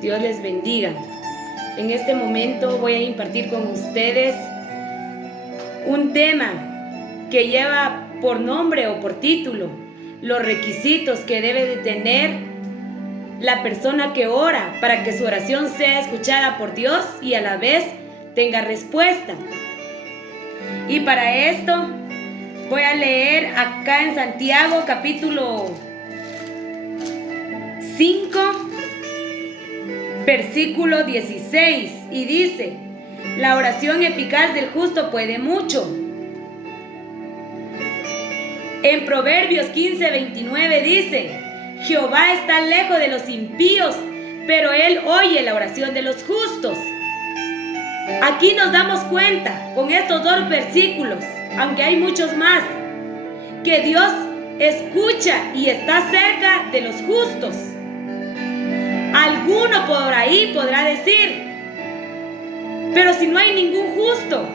Dios les bendiga. En este momento voy a impartir con ustedes un tema que lleva por nombre o por título los requisitos que debe de tener la persona que ora para que su oración sea escuchada por Dios y a la vez tenga respuesta. Y para esto voy a leer acá en Santiago capítulo 5, versículo 16, y dice: la oración eficaz del justo puede mucho. En Proverbios 15, 29 dice: Jehová está lejos de los impíos, pero Él oye la oración de los justos. Aquí nos damos cuenta con estos dos versículos, aunque hay muchos más, que Dios escucha y está cerca de los justos. Alguno por ahí podrá decir: pero si no hay ningún justo.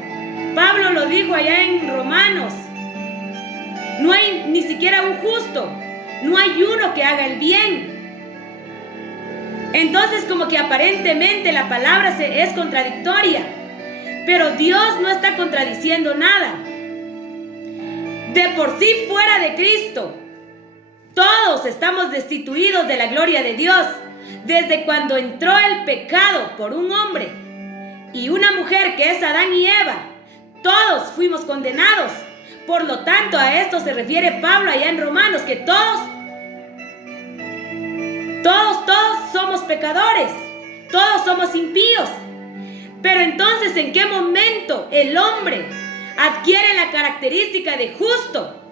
Pablo lo dijo allá en Romanos: no hay ni siquiera un justo, no hay uno que haga el bien. Entonces, como que aparentemente la palabra es contradictoria, pero Dios no está contradiciendo nada. De por sí, fuera de Cristo, todos estamos destituidos de la gloria de Dios. Desde cuando entró el pecado por un hombre y una mujer, que es Adán y Eva, todos fuimos condenados. Por lo tanto, a esto se refiere Pablo allá en Romanos, que todos somos pecadores, todos somos impíos. Pero entonces, ¿en qué momento el hombre adquiere la característica de justo?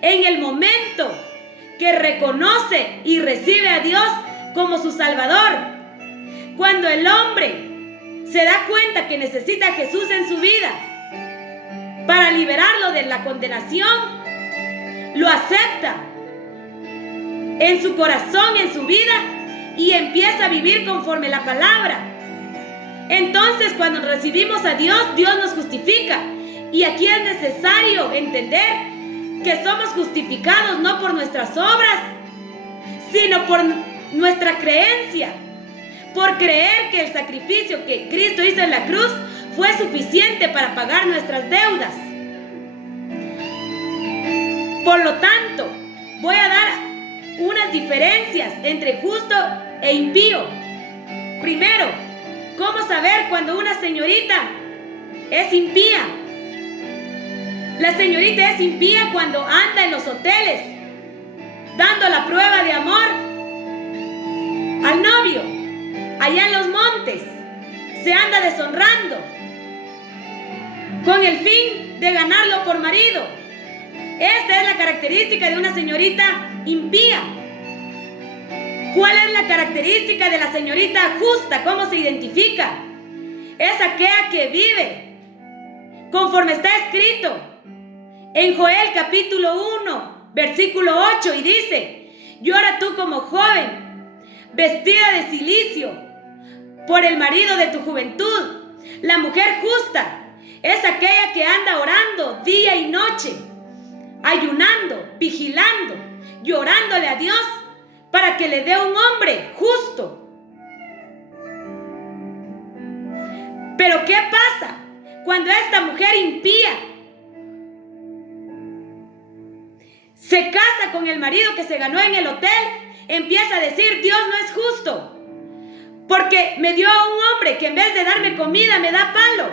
En el momento que reconoce y recibe a Dios como su Salvador. Cuando el hombre se da cuenta que necesita a Jesús en su vida para liberarlo de la condenación, lo acepta en su corazón, en su vida, y empieza a vivir conforme la palabra. Entonces, cuando recibimos a Dios, Dios nos justifica. Y aquí es necesario entender que somos justificados no por nuestras obras, sino por nuestra creencia, por creer que el sacrificio que Cristo hizo en la cruz fue suficiente para pagar nuestras deudas. Por lo tanto, voy a dar unas diferencias entre justo e impío. Primero, ¿cómo saber cuando una señorita es impía? La señorita es impía cuando anda en los hoteles dando la prueba de amor al novio, allá en los montes, se anda deshonrando con el fin de ganarlo por marido. Esta es la característica de una señorita impía. ¿Cuál es la característica de la señorita justa? ¿Cómo se identifica? Es aquella que vive conforme está escrito en Joel capítulo 1, versículo 8, y dice: llora tú como joven, vestida de cilicio, por el marido de tu juventud. La mujer justa es aquella que anda orando día y noche, ayunando, vigilando, llorándole a Dios para que le dé un hombre justo. Pero ¿qué pasa cuando esta mujer impía se casa con el marido que se ganó en el hotel? Empieza a decir: Dios no es justo, porque me dio a un hombre que en vez de darme comida me da palo.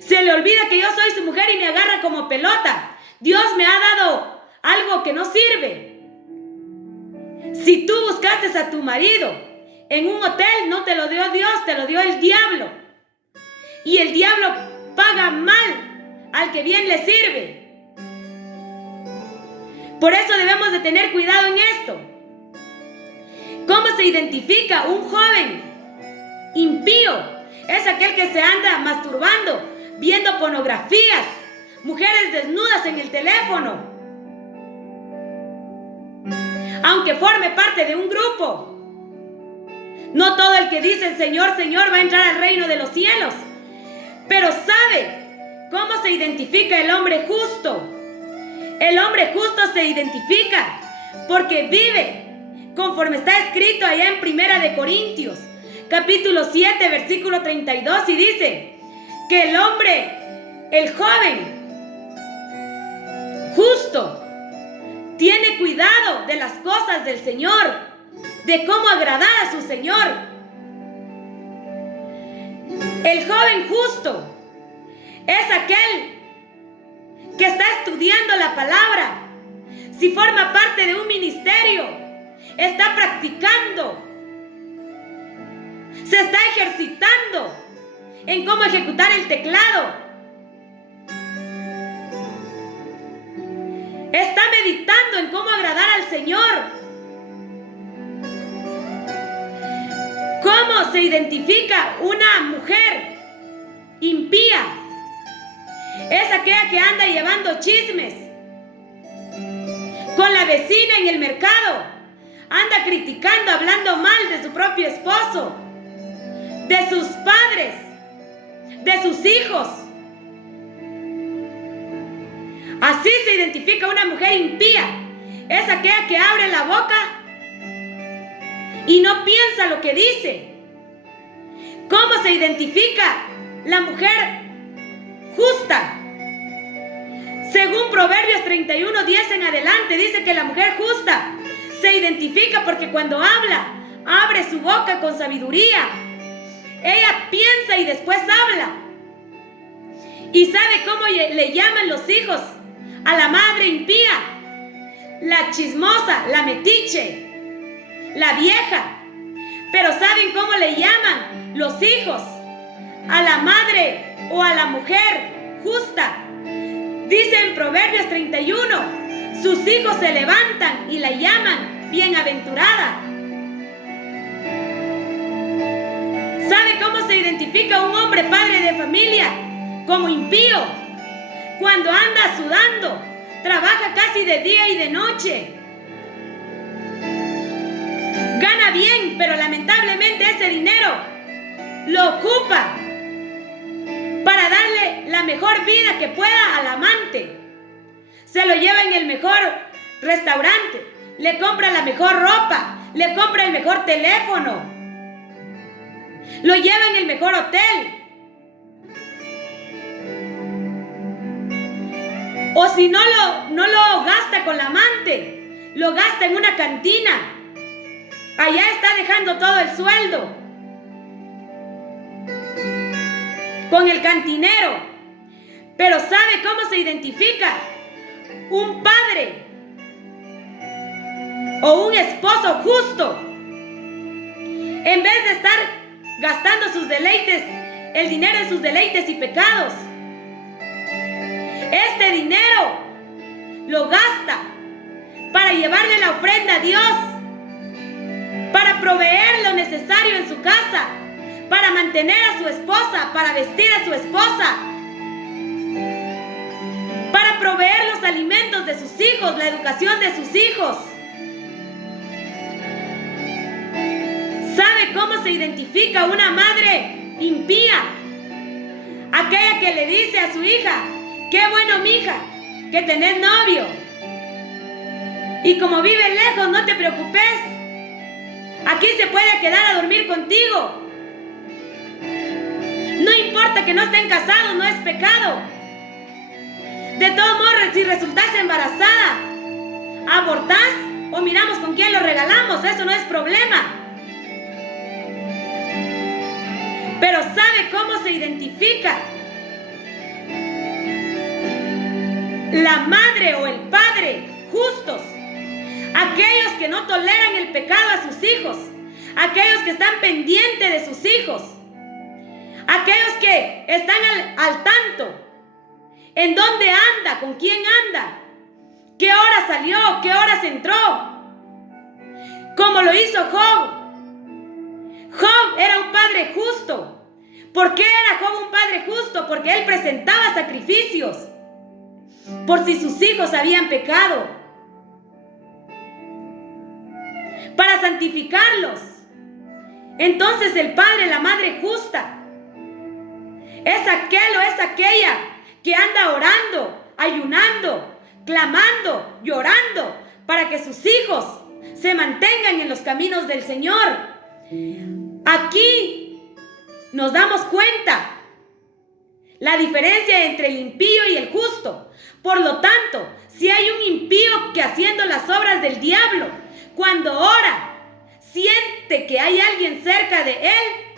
Se le olvida que yo soy su mujer y me agarra como pelota. Dios me ha dado algo que no sirve. Si tú buscaste a tu marido en un hotel, no te lo dio Dios, te lo dio el diablo. Y el diablo paga mal al que bien le sirve. Por eso debemos de tener cuidado en esto. ¿Cómo se identifica un joven impío? Es aquel que se anda masturbando, viendo pornografías, mujeres desnudas en el teléfono, aunque forme parte de un grupo. No todo el que dice Señor, Señor va a entrar al reino de los cielos. Pero ¿sabe cómo se identifica el hombre justo? El hombre justo se identifica porque vive conforme está escrito allá en Primera de Corintios, capítulo 7, versículo 32, y dice que el hombre, el joven, justo, tiene cuidado de las cosas del Señor, de cómo agradar a su Señor. El joven justo es aquel que está estudiando la palabra. Si forma parte de un ministerio, está practicando, se está ejercitando en cómo ejecutar el teclado. Está meditando en cómo agradar al Señor. ¿Cómo se identifica una mujer impía? Es aquella que anda llevando chismes con la vecina en el mercado. Anda criticando, hablando mal de su propio esposo, de sus padres, de sus hijos. Así se identifica una mujer impía. Es aquella que abre la boca y no piensa lo que dice. ¿Cómo se identifica la mujer justa? Según Proverbios 31:10 en adelante, dice que la mujer justa se identifica porque cuando habla, abre su boca con sabiduría. Ella piensa y después habla. ¿Y sabe cómo le llaman los hijos a la madre impía? La chismosa, la metiche, la vieja. Pero ¿saben cómo le llaman los hijos a la madre o a la mujer justa? Dice en Proverbios 31, sus hijos se levantan y la llaman bienaventurada. ¿Sabe cómo se identifica un hombre padre de familia como impío? Cuando anda sudando, trabaja casi de día y de noche. Gana bien, pero lamentablemente ese dinero lo ocupa para darle la mejor vida que pueda al amante. Se lo lleva en el mejor restaurante, le compra la mejor ropa, le compra el mejor teléfono, lo lleva en el mejor hotel. O si no lo gasta con la amante, lo gasta en una cantina. Allá está dejando todo el sueldo con el cantinero. Pero ¿sabe cómo se identifica un padre o un esposo justo? En vez de estar gastando sus deleites, el dinero en sus deleites y pecados, este dinero lo gasta para llevarle la ofrenda a Dios, para proveer lo necesario en su casa, para mantener a su esposa, para vestir a su esposa, para proveer los alimentos de sus hijos, la educación de sus hijos. ¿Sabe cómo se identifica una madre impía? Aquella que le dice a su hija: qué bueno, mija, que tenés novio. Y como vive lejos, no te preocupes. Aquí se puede quedar a dormir contigo. No importa que no estén casados, no es pecado. De todos modos, si resultas embarazada, abortás o miramos con quién lo regalamos, eso no es problema. Pero ¿sabe cómo se identifica la madre o el padre justos? Aquellos que no toleran el pecado a sus hijos, aquellos que están pendientes de sus hijos, aquellos que están al tanto en dónde anda, con quién anda, qué hora salió, qué horas entró, como lo hizo Job. Job era un padre justo. ¿Por qué era Job un padre justo? Porque él presentaba sacrificios por si sus hijos habían pecado, para santificarlos. Entonces el padre, la madre justa, es aquel o es aquella que anda orando, ayunando, clamando, llorando, para que sus hijos se mantengan en los caminos del Señor. Aquí nos damos cuenta la diferencia entre el impío y el justo. Por lo tanto, si hay un impío que haciendo las obras del diablo, cuando ora, siente que hay alguien cerca de él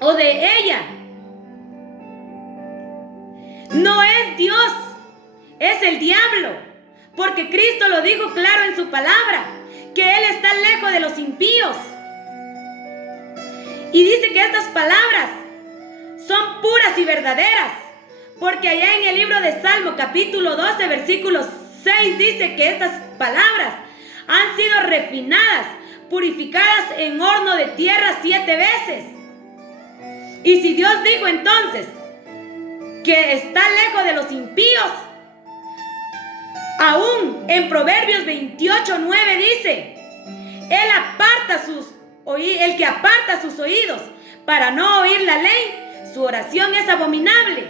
o de ella, no es Dios, es el diablo, porque Cristo lo dijo claro en su palabra, que Él está lejos de los impíos. Y dice que estas palabras son puras y verdaderas, porque allá en el libro de Salmo capítulo 12 versículo 6 dice que estas palabras han sido refinadas, purificadas en horno de tierra 7 veces. Y si Dios dijo entonces que está lejos de los impíos, aún en Proverbios 28:9 dice, el que aparta sus oídos para no oír la ley, su oración es abominable.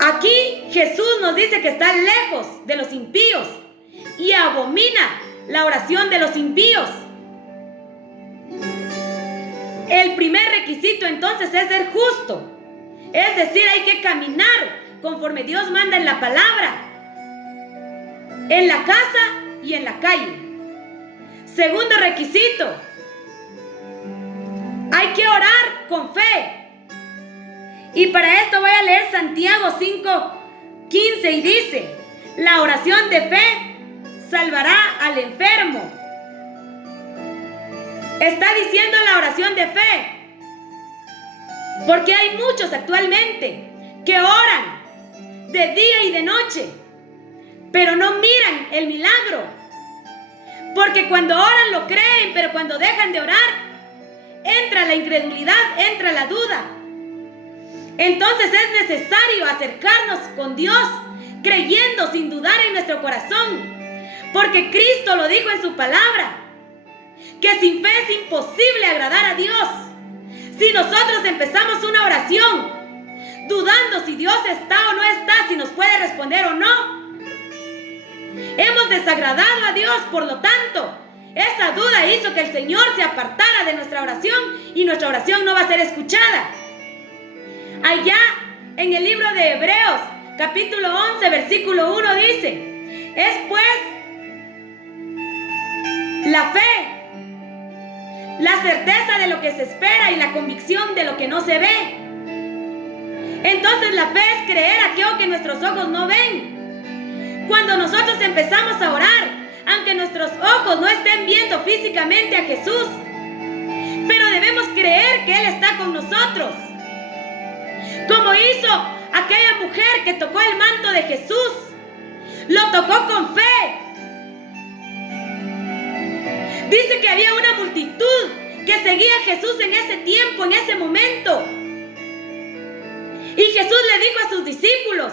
Aquí Jesús nos dice que está lejos de los impíos y abomina la oración de los impíos. El primer requisito entonces es ser justo. Es decir, hay que caminar conforme Dios manda en la palabra, en la casa y en la calle. Segundo requisito, hay que orar con fe. Y para esto voy a leer Santiago 5:15 y dice, la oración de fe salvará al enfermo. Está diciendo la oración de fe, porque hay muchos actualmente que oran de día y de noche, pero no miran el milagro. Porque cuando oran lo creen, pero cuando dejan de orar, entra la incredulidad, entra la duda. Entonces es necesario acercarnos con Dios, creyendo sin dudar en nuestro corazón, porque Cristo lo dijo en su palabra, que sin fe es imposible agradar a Dios. Si nosotros empezamos una oración dudando si Dios está o no está, si nos puede responder o no, hemos desagradado a Dios. Por lo tanto, esa duda hizo que el Señor se apartara de nuestra oración y nuestra oración no va a ser escuchada. Allá en el libro de Hebreos capítulo 11 versículo 1 dice, es pues la fe, la certeza de lo que se espera y la convicción de lo que no se ve. Entonces la fe es creer aquello que nuestros ojos no ven. Cuando nosotros empezamos a orar, aunque nuestros ojos no estén viendo físicamente a Jesús, pero debemos creer que Él está con nosotros. Como hizo aquella mujer que tocó el manto de Jesús, lo tocó con fe. Dice que había una multitud que seguía a Jesús en ese tiempo, en ese momento. Y Jesús le dijo a sus discípulos,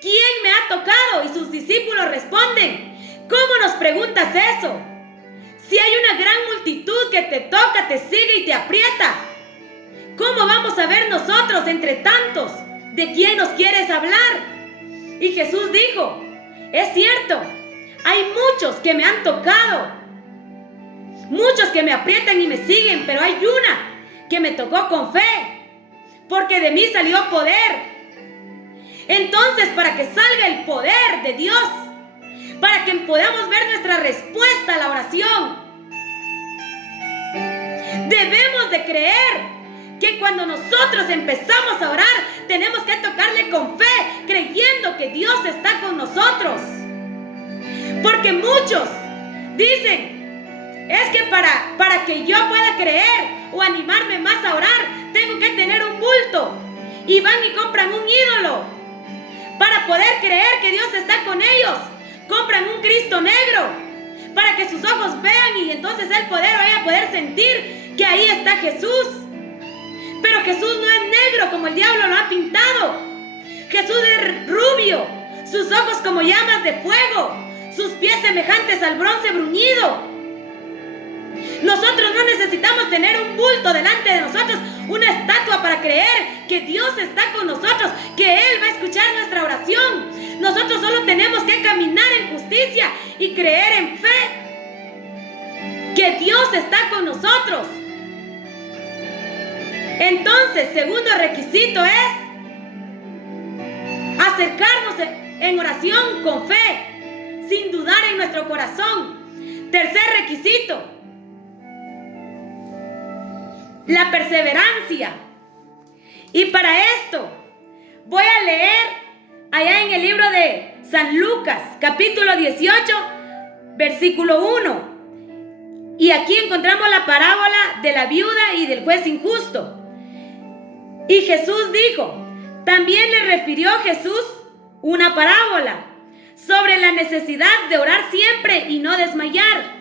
¿quién me ha tocado? Y sus discípulos responden, ¿cómo nos preguntas eso? Si hay una gran multitud que te toca, te sigue y te aprieta, ¿cómo vamos a ver nosotros entre tantos de quién nos quieres hablar? Y Jesús dijo, es cierto, hay muchos que me han tocado, muchos que me aprietan y me siguen, pero hay una que me tocó con fe, porque de mí salió poder. Entonces, para que salga el poder de Dios, para que podamos ver nuestra respuesta a la oración, debemos de creer que cuando nosotros empezamos a orar, tenemos que tocarle con fe, creyendo que Dios está con nosotros. Porque muchos dicen, es que para que yo pueda creer o animarme más a orar, tengo que tener un bulto. Y van y compran un ídolo. Para poder creer que Dios está con ellos, compran un Cristo negro, para que sus ojos vean y entonces él poder o ella poder sentir que ahí está Jesús. Pero Jesús no es negro como el diablo lo ha pintado. Jesús es rubio, sus ojos como llamas de fuego, sus pies semejantes al bronce bruñido. Nosotros no necesitamos tener un bulto delante de nosotros, una estatua para creer que Dios está con nosotros, que Él va a escuchar nuestra oración. Nosotros solo tenemos que caminar en justicia y creer en fe que Dios está con nosotros. Entonces, segundo requisito es acercarnos en oración con fe, sin dudar en nuestro corazón. Tercer requisito, la perseverancia. Y para esto voy a leer allá en el libro de San Lucas, capítulo 18, versículo 1. Y aquí encontramos la parábola de la viuda y del juez injusto. Y Jesús dijo, también le refirió Jesús una parábola sobre la necesidad de orar siempre y no desmayar.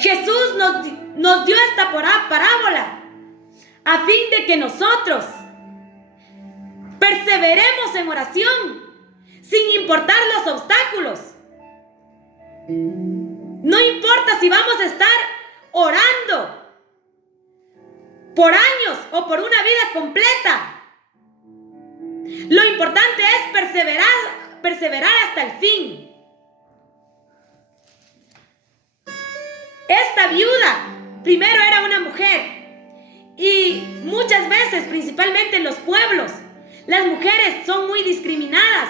Jesús nos dio esta parábola a fin de que nosotros perseveremos en oración sin importar los obstáculos. No importa si vamos a estar orando por años o por una vida completa. Lo importante es perseverar hasta el fin. Esta viuda primero era una mujer y muchas veces, principalmente en los pueblos, las mujeres son muy discriminadas.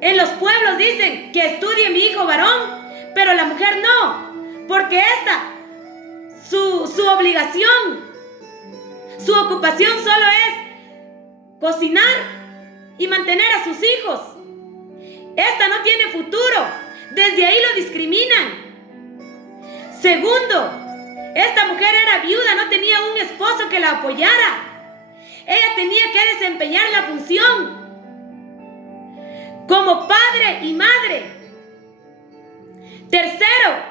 En los pueblos dicen que estudie mi hijo varón, pero la mujer no, porque su obligación, su ocupación solo es cocinar y mantener a sus hijos. Esta no tiene futuro, desde ahí lo discriminan. Segundo, esta mujer era viuda, no tenía un esposo que la apoyara. Ella tenía que desempeñar la función como padre y madre. Tercero,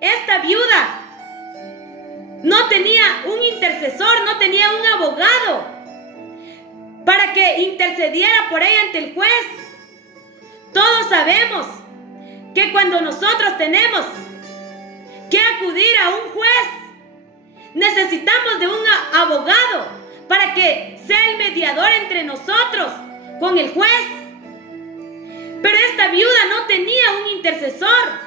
esta viuda no tenía un intercesor, no tenía un abogado para que intercediera por ella ante el juez. Todos sabemos que cuando nosotros tenemos que acudir a un juez, necesitamos de un abogado para que sea el mediador entre nosotros con el juez. Pero esta viuda no tenía un intercesor.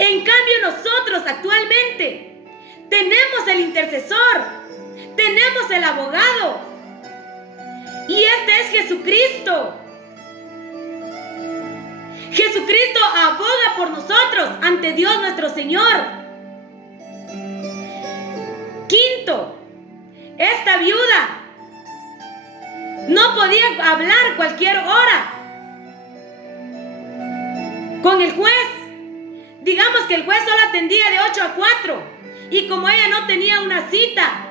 En cambio, nosotros actualmente tenemos el intercesor, tenemos el abogado, y este es Jesucristo. Jesucristo aboga por nosotros ante Dios nuestro Señor. Quinto, esta viuda no podía hablar cualquier hora con el juez. Digamos que el juez solo atendía de 8 a 4 y como ella no tenía una cita,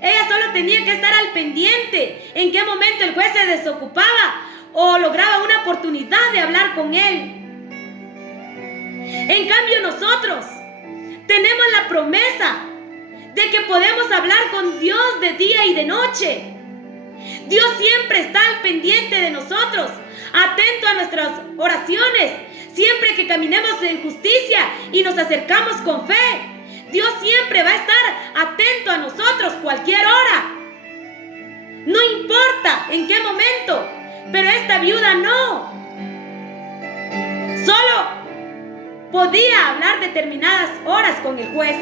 ella solo tenía que estar al pendiente en qué momento el juez se desocupaba o lograba una oportunidad de hablar con él. En cambio, nosotros tenemos la promesa de que podemos hablar con Dios de día y de noche. Dios siempre está al pendiente de nosotros, atento a nuestras oraciones. Siempre que caminemos en justicia y nos acercamos con fe, Dios siempre va a estar atento a nosotros cualquier hora. No importa en qué momento, pero esta viuda no. Solo podía hablar determinadas horas con el juez.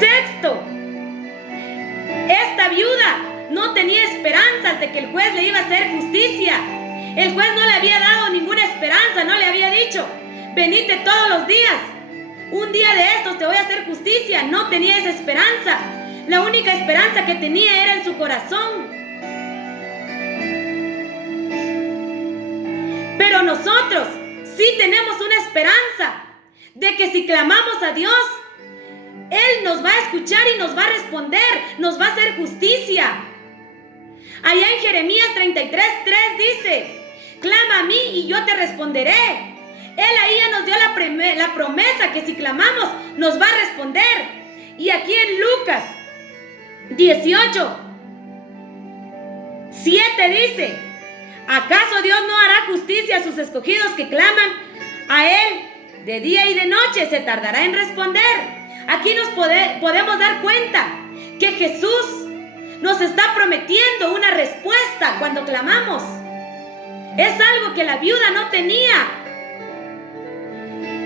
Sexto, esta viuda no tenía esperanzas de que el juez le iba a hacer justicia. El juez no le había dado ninguna esperanza, no le había dicho, venite todos los días, un día de estos te voy a hacer justicia. No tenía esa esperanza. La única esperanza que tenía era en su corazón. Pero nosotros sí tenemos una esperanza de que si clamamos a Dios, Él nos va a escuchar y nos va a responder, nos va a hacer justicia. Allá en Jeremías 33:3 dice, clama a mí y yo te responderé. Él ahí ya nos dio la promesa que si clamamos nos va a responder. Y aquí en Lucas 18:7 dice, ¿acaso Dios no hará justicia a sus escogidos que claman a Él de día y de noche? ¿Se tardará en responder? Aquí nos podemos dar cuenta que Jesús nos está prometiendo una respuesta cuando clamamos. Es algo que la viuda no tenía.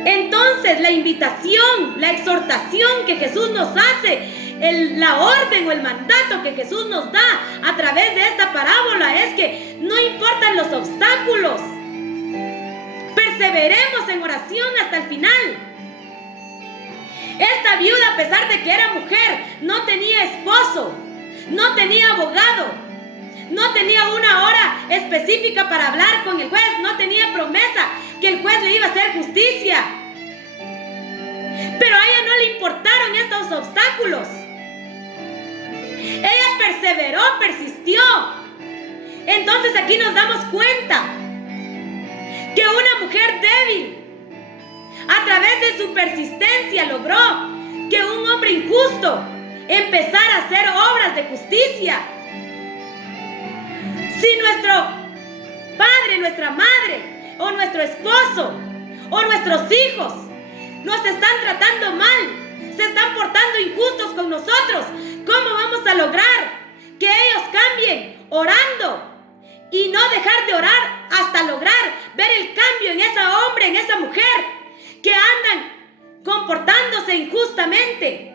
Entonces la invitación, la exhortación que Jesús nos hace, la orden o el mandato que Jesús nos da a través de esta parábola es que no importan los obstáculos, perseveremos en oración hasta el final. Esta viuda, a pesar de que era mujer, no tenía esposo, no tenía abogado, no tenía una hora específica para hablar con el juez, no tenía promesa que el juez le iba a hacer justicia. Pero a ella no le importaron estos obstáculos. Ella perseveró, persistió. Entonces aquí nos damos cuenta que una mujer débil, a través de su persistencia, logró que un hombre injusto empezara a hacer obras de justicia. Si nuestro padre, nuestra madre, o nuestro esposo, o nuestros hijos nos están tratando mal, se están portando injustos con nosotros, ¿cómo vamos a lograr que ellos cambien? Orando y no dejar de orar hasta lograr ver el cambio en ese hombre, en esa mujer que andan comportándose injustamente.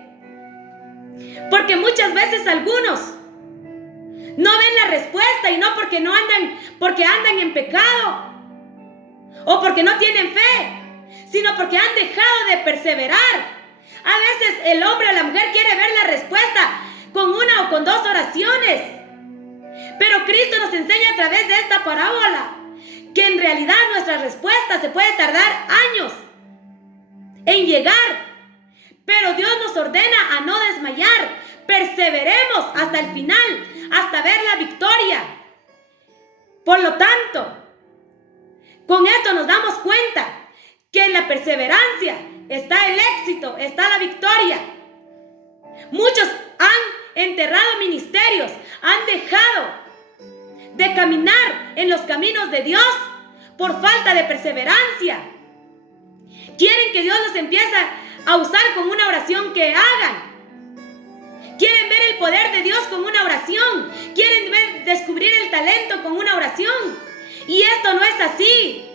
Porque muchas veces algunos no ven la respuesta, y no porque andan en pecado o porque no tienen fe, sino porque han dejado de perseverar. A veces el hombre o la mujer quiere ver la respuesta con una o con 2 oraciones. Pero Cristo nos enseña a través de esta parábola que en realidad nuestra respuesta se puede tardar años en llegar. Pero Dios nos ordena a no desmayar. Perseveremos hasta el final, hasta ver la victoria. Por lo tanto, con esto nos damos cuenta que en la perseverancia está el éxito, está la victoria. Muchos han enterrado ministerios, han dejado de caminar en los caminos de Dios por falta de perseverancia. Quieren que Dios los empiece a usar con una oración que hagan. Quieren ver el poder de Dios con una oración. Quieren descubrir el talento con una oración. Y esto no es así.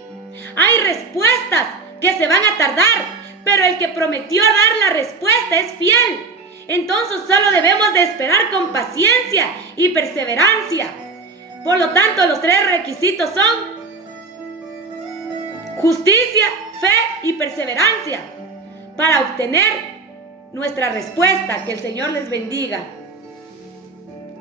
Hay respuestas que se van a tardar, pero el que prometió dar la respuesta es fiel. Entonces solo debemos de esperar con paciencia y perseverancia. Por lo tanto, los 3 requisitos son justicia, fe y perseverancia para obtener nuestra respuesta. Que el Señor les bendiga.